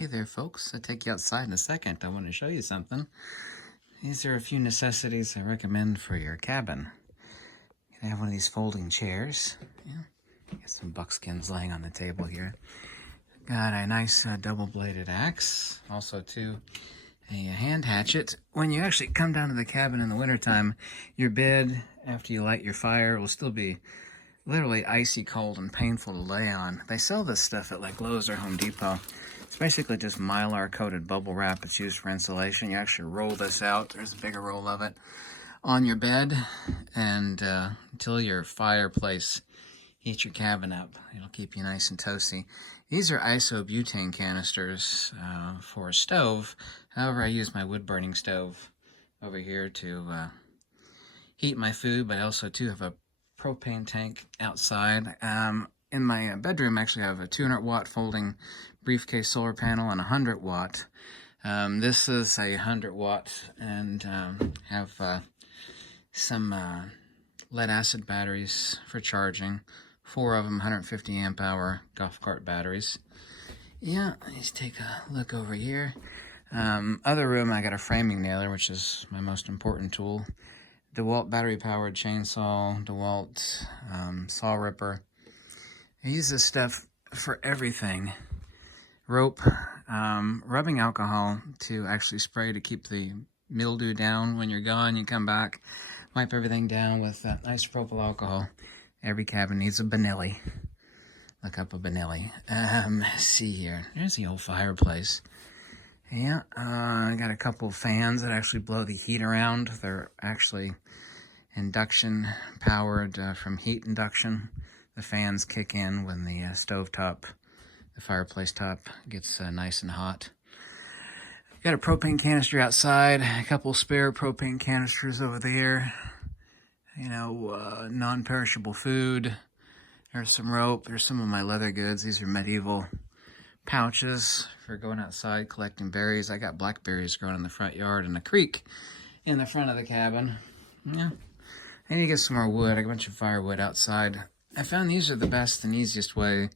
Hey there, folks. I'll take you outside in a second. I want to show you something. These are a few necessities I recommend for your cabin. You can have one of these folding chairs. Yeah. Got some buckskins laying on the table here. Got a nice double-bladed axe. Also, too, a hand hatchet. When you actually come down to the cabin in the wintertime, your bed, after you light your fire, will still be literally icy cold and painful to lay on. They sell this stuff at like Lowe's or Home Depot. It's basically just Mylar coated bubble wrap. It's used for insulation. You actually roll this out. There's a bigger roll of it on your bed, and until your fireplace heats your cabin up, it'll keep you nice and toasty. These are isobutane canisters for a stove. However, I use my wood burning stove over here to heat my food, but I also too have a propane tank outside. In my bedroom, actually, I have a 200-watt folding briefcase solar panel and a 100-watt. This is a 100-watt and have some lead-acid batteries for charging. 4 of them, 150 amp-hour golf cart batteries. Yeah, let's take a look over here. Other room, I got a framing nailer, which is my most important tool. DeWalt battery-powered chainsaw, DeWalt saw ripper. I use this stuff for everything. Rope, rubbing alcohol to actually spray to keep the mildew down. When you're gone, you come back, wipe everything down with isopropyl alcohol. Every cabin needs a Benelli. Look up a Benelli. Let's see here. There's the old fireplace. Yeah, I got a couple fans that actually blow the heat around. They're actually induction powered from heat induction. The fans kick in when the stove top, the fireplace top, gets nice and hot. Got a propane canister outside, a couple spare propane canisters over there. You know, non-perishable food. There's some rope. There's some of my leather goods. These are medieval pouches for going outside collecting berries. I got blackberries growing in the front yard and a creek in the front of the cabin. Yeah. I need to get some more wood. I got a bunch of firewood outside. I found these are the best and easiest way.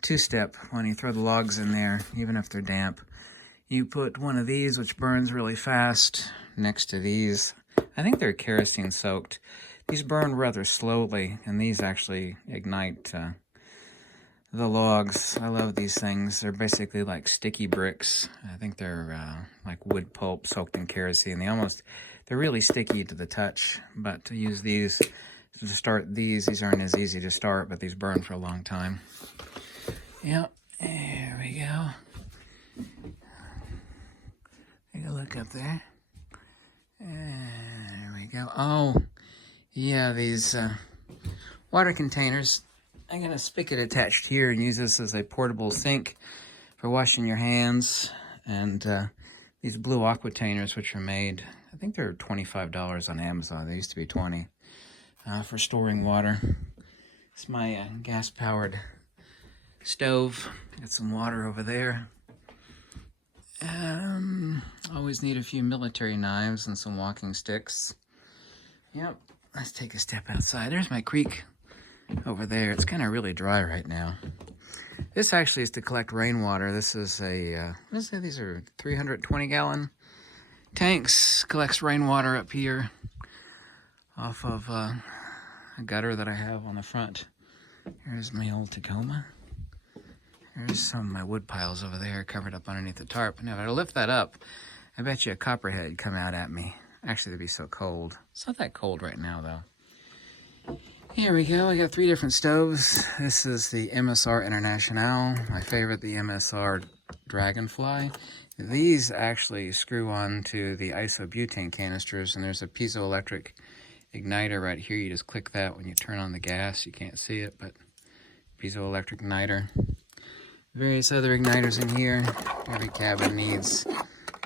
Two-step, when you throw the logs in there, even if they're damp. You put one of these, which burns really fast, next to these. I think they're kerosene soaked. These burn rather slowly, and these actually ignite the logs. I love these things. They're basically like sticky bricks. I think they're like wood pulp soaked in kerosene. They're really sticky to the touch, but to use these, to start these aren't as easy to start, but these burn for a long time. Yep, there we go. Take a look up there. There we go. Oh, yeah, these water containers. I got a spigot attached here and use this as a portable sink for washing your hands. And these blue aquatainers, which are made, I think they're $25 on Amazon. They used to be $20 for storing water. It's my gas-powered stove. Got some water over there. Always need a few military knives and some walking sticks. Yep, let's take a step outside. There's my creek over there. It's kind of really dry right now. This actually is to collect rainwater. This is a, these are 320-gallon tanks. Collects rainwater up here off of a gutter that I have on the front. Here's my old Tacoma. There's some of my wood piles over there covered up underneath the tarp. Now, if I lift that up, I bet you a copperhead would come out at me. Actually, it'd be so cold. It's not that cold right now, though. Here we go. I got 3 different stoves. This is the MSR International. My favorite, the MSR Dragonfly. These actually screw on to the isobutane canisters, and there's a piezoelectric igniter right here. You just click that when you turn on the gas. You can't see it, but piezoelectric igniter. Various other igniters in here. Every cabin needs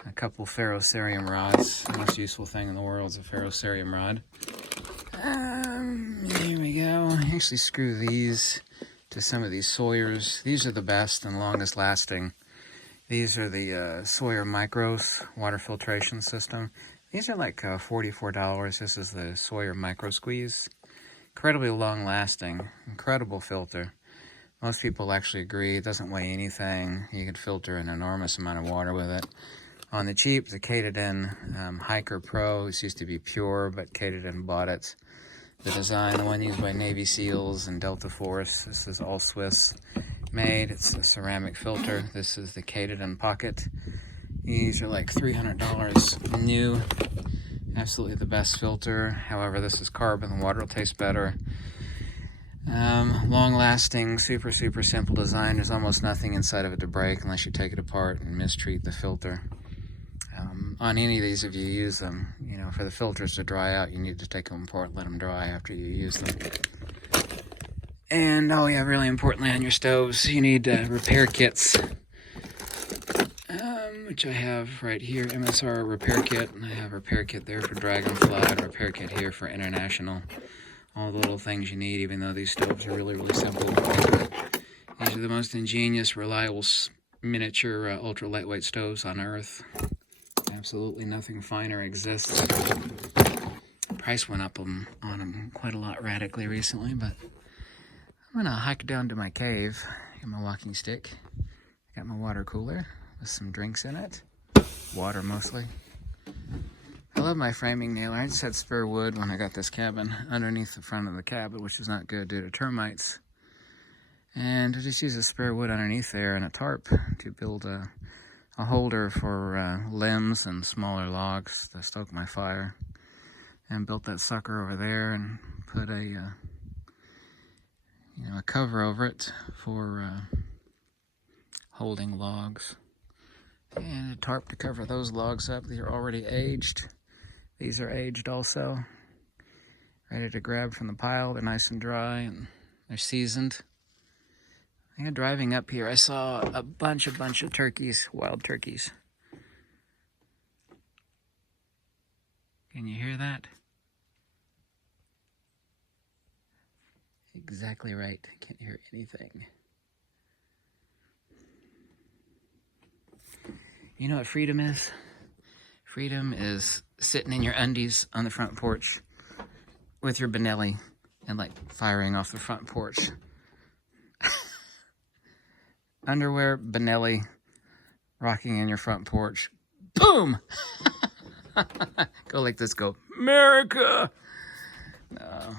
a couple ferrocerium rods. The most useful thing in the world is a ferrocerium rod. Here we go. I actually screw these to some of these Sawyers. These are the best and longest lasting. These are the Sawyer Micros water filtration system. These are like $44. This is the Sawyer Micro Squeeze. Incredibly long lasting. Incredible filter. Most people actually agree it doesn't weigh anything. You could filter an enormous amount of water with it. On the cheap, the Katadyn Hiker Pro. This used to be Pure, but Katadyn bought it. The design, the one used by Navy SEALs and Delta Force. This is all Swiss made. It's a ceramic filter. This is the Katadyn Pocket. These are like $300 new. Absolutely the best filter. However, this is carbon. The water will taste better. Long-lasting, super simple design. There's almost nothing inside of it to break unless you take it apart and mistreat the filter. On any of these, if you use them, you know, for the filters to dry out, you need to take them apart, let them dry after you use them. And, oh yeah, really importantly on your stoves, you need repair kits, which I have right here, MSR repair kit, and I have a repair kit there for Dragonfly, and a repair kit here for International. All the little things you need, even though these stoves are really simple. These are the most ingenious, reliable, miniature, ultra lightweight stoves on Earth. Absolutely nothing finer exists. Price went up on them quite a lot radically recently, but I'm gonna hike down to my cave, get my walking stick, got my water cooler with some drinks in it, water mostly. I love my framing nailer. I just had spare wood when I got this cabin underneath the front of the cabin, which is not good due to termites. And I just used a spare wood underneath there and a tarp to build a holder for limbs and smaller logs to stoke my fire. And built that sucker over there and put a cover over it for holding logs. And a tarp to cover those logs up. These are already aged. These are aged also. Ready to grab from the pile. They're nice and dry and they're seasoned. Driving up here, I saw a bunch of turkeys, wild turkeys. Can you hear that? Exactly right. I can't hear anything. You know what freedom is? Freedom is sitting in your undies on the front porch with your Benelli and like firing off the front porch. Underwear, Benelli, rocking in your front porch. Boom! Go like this, go, America! No.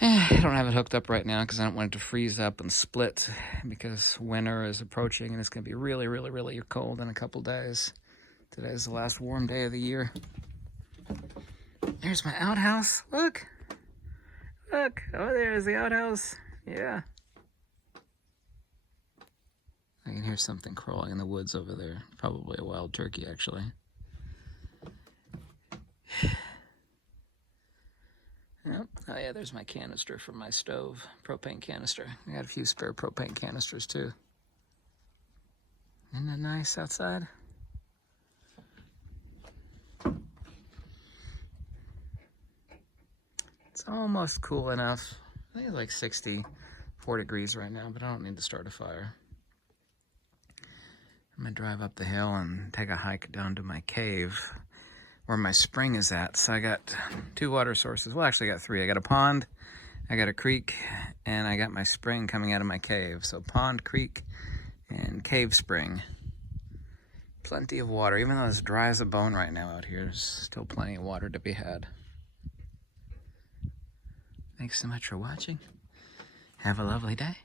I don't have it hooked up right now because I don't want it to freeze up and split because winter is approaching and it's going to be really cold in a couple days. Today's the last warm day of the year. There's my outhouse. Look. Look. Oh, there's the outhouse. Yeah. I can hear something crawling in the woods over there. Probably a wild turkey, actually. Yep. Oh yeah, there's my canister from my stove, propane canister. I got a few spare propane canisters too. Isn't that nice outside? It's almost cool enough. I think it's like 64 degrees right now, but I don't need to start a fire. I'm gonna drive up the hill and take a hike down to my cave where my spring is at. So I got 2 water sources. Well, actually I got 3. I got a pond, I got a creek, and I got my spring coming out of my cave. So pond, creek, and cave spring. Plenty of water. Even though it's dry as a bone right now out here, there's still plenty of water to be had. Thanks so much for watching. Have a lovely day.